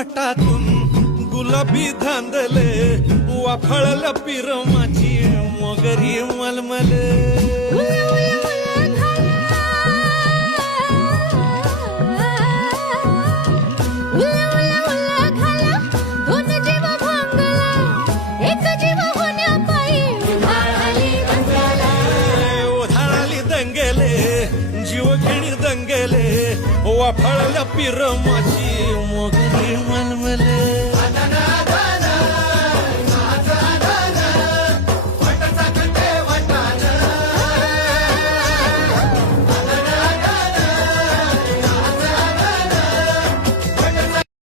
वटातून गुलाबी धांदले वाफळल्या पिरमाची मोगरी मलमले दंगेले जीव घेणी दंगेले वाफळल्या पिरमाची